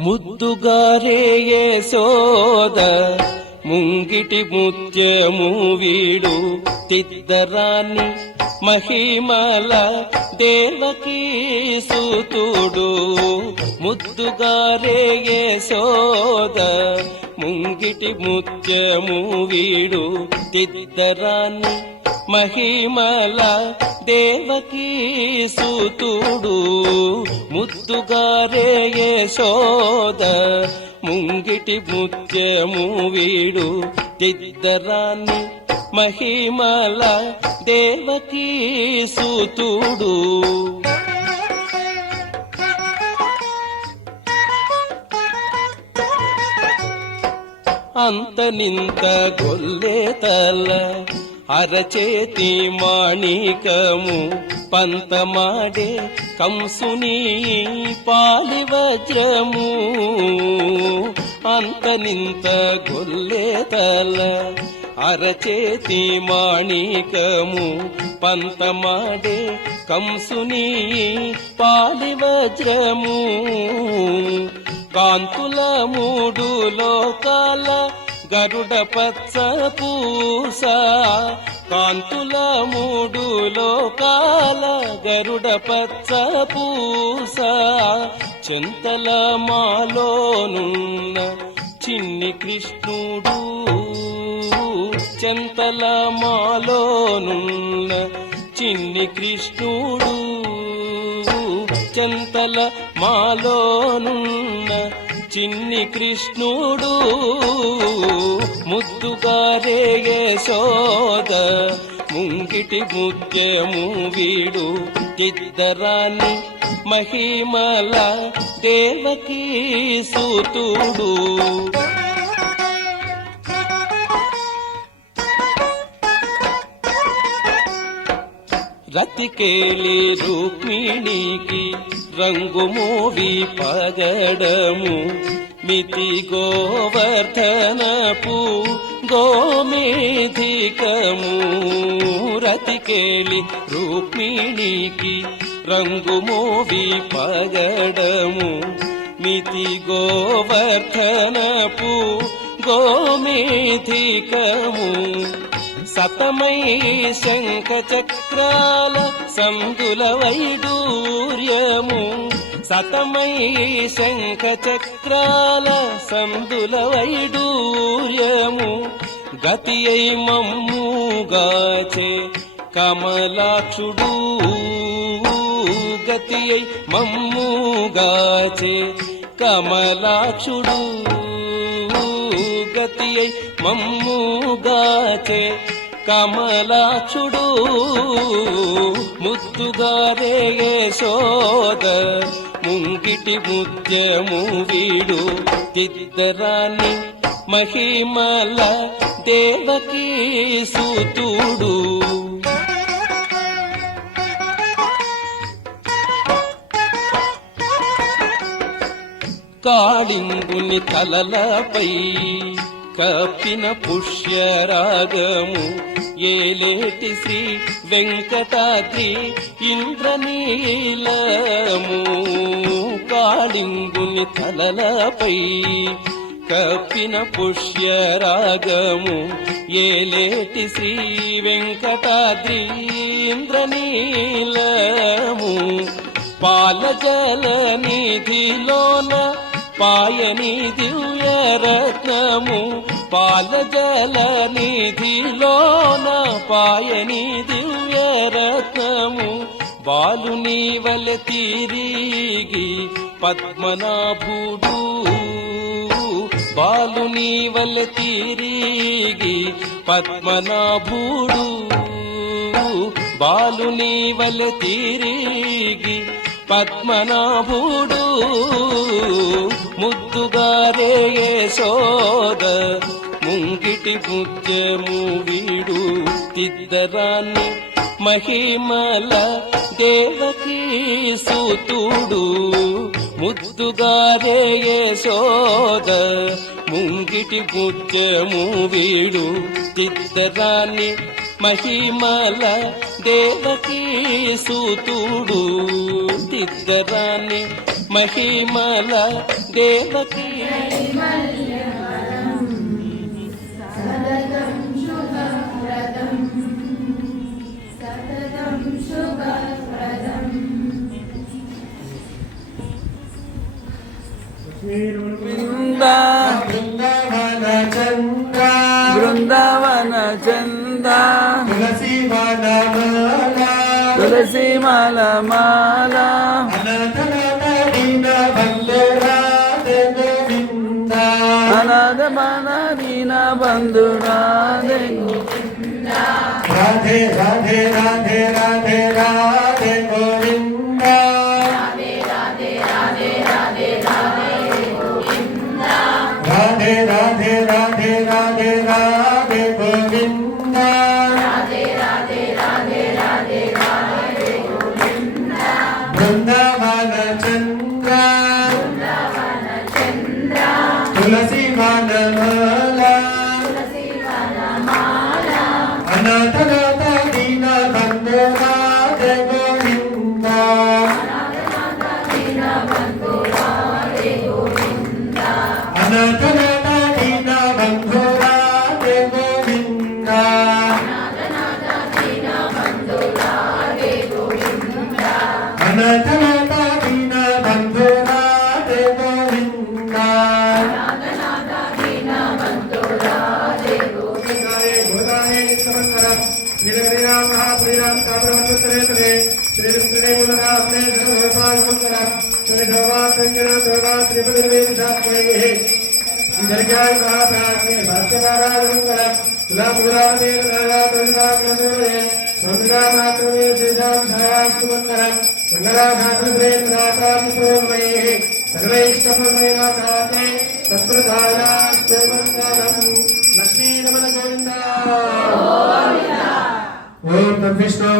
ముద్దుగారే యశోద ముంగిటి ముత్యము వీడు తిద్దరాని మహిమల దేవకీ సుతుడు. ముద్దుగారే యశోద ముంగిటి ముత్యము వీడు తిద్దరాని మహిమల దేవకీ సుతుడు. ముద్దుగారే యశోద ముంగిటి ముత్యము వీడు తిద్దరాని మహిమల దేవకీ సుతుడు. అంతనింత గొల్లెతల అరచేతి మాణికము పంతమాడే కంసుని పాలి వజ్రము. అంతనింత గొల్లెతల అరచేతి మాణికము పంతమాడే కంసుని పాలి వజ్రము. కాంతుల మూడు లోకాల గరుడ పచ్చ పూస. కాంతుల మూడు లోకాల గరుడ పచ్చ పూస. చింతల మాలోనున్న చిన్ని కృష్ణుడు. చింతల మాలోనున్న చిన్ని కృష్ణుడు. చింతల మాలోనున్న చిన్ని కృష్ణుడు. ముద్దుగారే యశోద ముంగిటి ముత్యము వీడు తిద్దరాని మహిమల దేవకీ సుతుడు. రతికేలి రుక్మిణికి రంగు మోవి పగడము. మితి గోవర్ధనపు గోమేధికము. రతికేలి రుక్మిణికి రంగు మోవి పగడము. మితి గోవర్ధనపు గోమేధికము. సతమై శంఖ చక్రాల సందుల వైడూర్యము. సతమై శంఖ చక్రాల సందుల వైడూర్యము. గతి అయి మమ్ముగాచే కమలాక్షుడు. గతి అయి మమ్ముగాచే కమలాక్షుడు. గతి అయి మమ్ముగాచే కమలాక్షుడు. ముద్దుగారే యశోద ముంగిటి ముత్యము వీడు తిద్దరాని మహిమల దేవకీ సుతుడు. కాళింగుని తలలపై కప్పిన పుష్యరాగము. ఏలేటి శ్రీ వెంకటాద్రి ఇంద్రనీలము. కాళింగుని తలలపై కప్పిన పుష్యరాగము. ఏలేటి శ్రీ వెంకటాద్రి ఇంద్రనీలము. పాలజల నిధిలోన పాయని దివ్యరత్నము. పాలజల నిధిలోన పాయని దివ్యరత్నము. బాలుని వలె తిరిగి పద్మనాభుడు. బాలుని వలె తిరిగి పద్మనాభుడు. బాలుని వలె తిరిగి పద్మనాభుడు. ముద్దుగారే యశోద ముంగిటి ముత్యము వీడు తిద్దరాని మహిమల దేవకీ సుతుడు. ముద్దుగారే యశోద ముంగిటి ముత్యము వీడు తిద్దరాని మహిమల దేవకీ సుతుడు. తిద్దరాని మహిమల దేవకీ బృందావన చంద్ర బృందావన చంద తులసి వనమాల తులసి మాల మాల అనాథనాథ దీన బంధురాధే గోవింద అనాథ మన దీన బంధురాధే రాధే రాధే రాధే రాధే రాధే గోవింద రాధే రాధే రాధే రాధే రాధే గోవింద బృందావన చంద్ర తులసి వనమాల అనాథనాథ దీన బంధురాధే గోవింద అనాథనాథ దీన బంధురాధే గోవింద అనాథనాథ దీన బంధురాధే గోవింద గోదాయ నమస్కార శ్రీరామ మహాప్రియాం కామరవత్సరేతరే శ్రీకృష్ణే ములరాత్రే ధర్మోపాంకర శ్రీ భగవా సంజన భగవా త్రిపదవే విధాత్రే విదర్గాయ మహాప్రాజ్ఞే భాష్యకారాగంకర తులామురాదే నాగా తంద్రాగ్రదురే సంగ్రామాత్రే శ్రీరామ ఛాయాస్తుమంకర మంగళాఘాతృదే నాతామి ప్రోమయే సర్వైష్టపరమే నాథాతే సత్ప్రధానాస్తే మంగళం లక్ష్మీ రమణ గోవింద ఓం తద్విష్ణు